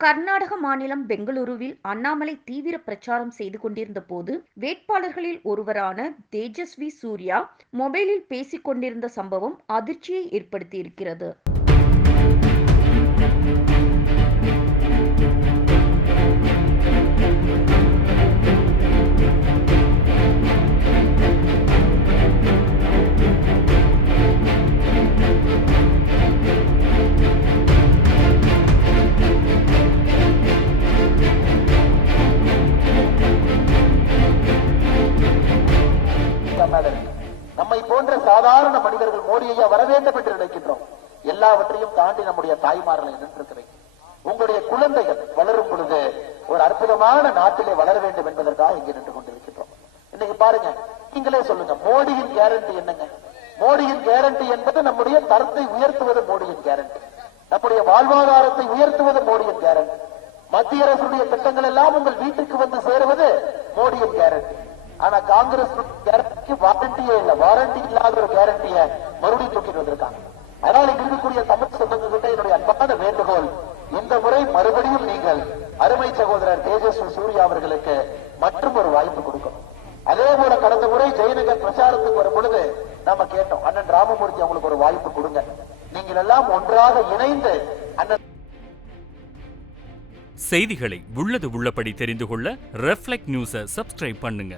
கர்நாடக மாநிலம் பெங்களூருவில் அண்ணாமலை தீவிர பிரச்சாரம் செய்து கொண்டிருந்த போது வேட்பாளர்களில் ஒருவரான தேஜஸ்வி சூர்யா மொபைலில் பேசிக் கொண்டிருந்த சம்பவம் அதிர்ச்சியை ஏற்படுத்தியிருக்கிறது. நம்மை போன்ற சாதாரண மனிதர்கள் மோடியை ஐயா வர வேண்டும் என்று நினைக்கின்றோம். எல்லாவற்றையும் தாண்டி நம்முடைய தாய்மார்களை நின்றிருக்கிறேன் உங்களுடைய குழந்தைகள் வளரும் பொழுது ஒரு அற்புதமான நாட்டிலே வளர வேண்டும் என்பதற்காக இங்கே நின்று கொண்டிருக்கின்றோம். இன்னைக்கு பாருங்க நீங்களே சொல்லுங்க மோடியின் கேரண்டி என்னங்க? மோடியின் கேரண்டி என்பது நம்முடைய தரத்தை உயர்த்துவது மோடியின் கேரண்டி நம்முடைய வாழ்வாதாரத்தை உயர்த்துவது மோடியின் கேரண்டி மத்திய அரசுடைய திட்டங்கள் எல்லாம் உங்கள் வீட்டுக்கு வந்து சேருவது மோடியின் கேரண்டி ஆனா காங்கிரஸ் கேரண்டிக்கு வாரண்டியே இல்ல. வாரண்டி இல்லாத ஒரு கேரண்டிய மறுபடியும் தூக்கிட்டு வந்திருக்காங்க. அதனால இங்க இருக்கக்கூடிய தமிழ் சொந்தங்க கிட்ட என்னுடைய அன்பான வேண்டுகோள் இந்த முறை மறுபடியும் நீங்கள் அருமை சகோதரர் தேஜஸ்வி சூர்யா அவர்களுக்கு மற்றும் ஒரு வாய்ப்பு கொடுக்கணும். அதே போல கடந்த முறை ஜெயநகர் பிரச்சாரத்துக்கு வரும் பொழுது நாம கேட்டோம் அண்ணன் ராமமூர்த்தி அவங்களுக்கு ஒரு வாய்ப்பு கொடுங்க. நீங்கள் எல்லாம் ஒன்றாக இணைந்து அண்ணன் செய்திகளை உள்ளது உள்ளபடி தெரிந்து கொள்ள ரெஃப்ளெக்ட் நியூஸை சப்ஸ்கிரைப் பண்ணுங்க.